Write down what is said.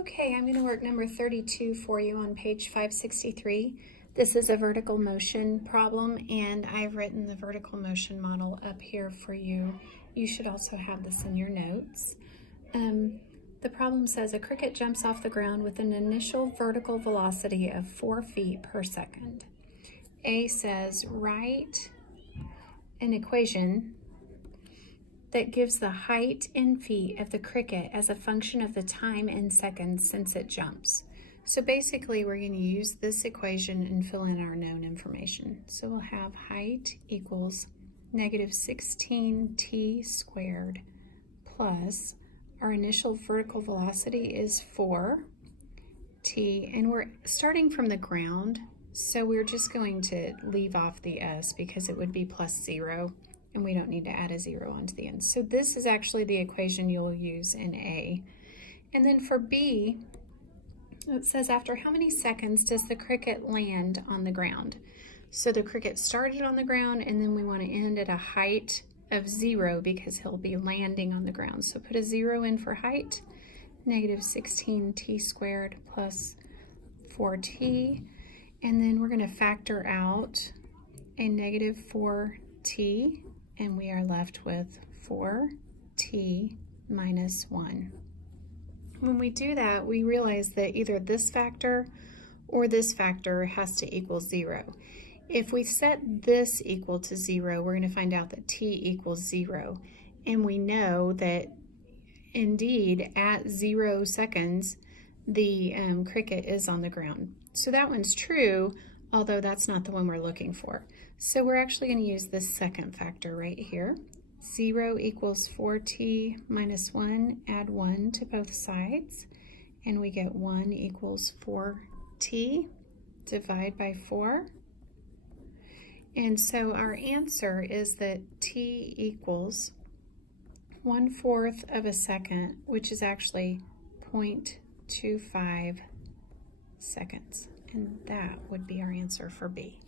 Okay, I'm going to work number 32 for you on page 563. This is a vertical motion problem, and I've written the vertical motion model up here for you. You should also have this in your notes. The problem says a cricket jumps off the ground with an initial vertical velocity of 4 feet per second. A says write an equation that gives the height in feet of the cricket as a function of the time in seconds since it jumps. So basically we're going to use this equation and fill in our known information. So we'll have height equals negative 16t squared plus our initial vertical velocity is 4t, and we're starting from the ground, so we're just going to leave off the s because it would be plus 0. And we don't need to add a 0 onto the end. So this is actually the equation you'll use in A. And then for B, it says after how many seconds does the cricket land on the ground? So the cricket started on the ground, and then we want to end at a height of 0 because he'll be landing on the ground. So put a 0 in for height, negative 16t squared plus 4t. And then we're going to factor out a negative 4t. And we are left with 4t minus 1. When we do that, we realize that either this factor or this factor has to equal 0. If we set this equal to 0, we're going to find out that t equals 0. And we know that indeed at 0 seconds, the cricket is on the ground. So that one's true, although that's not the one we're looking for. So we're actually going to use this second factor right here. 0 equals 4t minus 1, add 1 to both sides, and we get 1 equals 4t, divide by 4. And so our answer is that t equals 1/4 of a second, which is actually 0.25 seconds. And that would be our answer for B.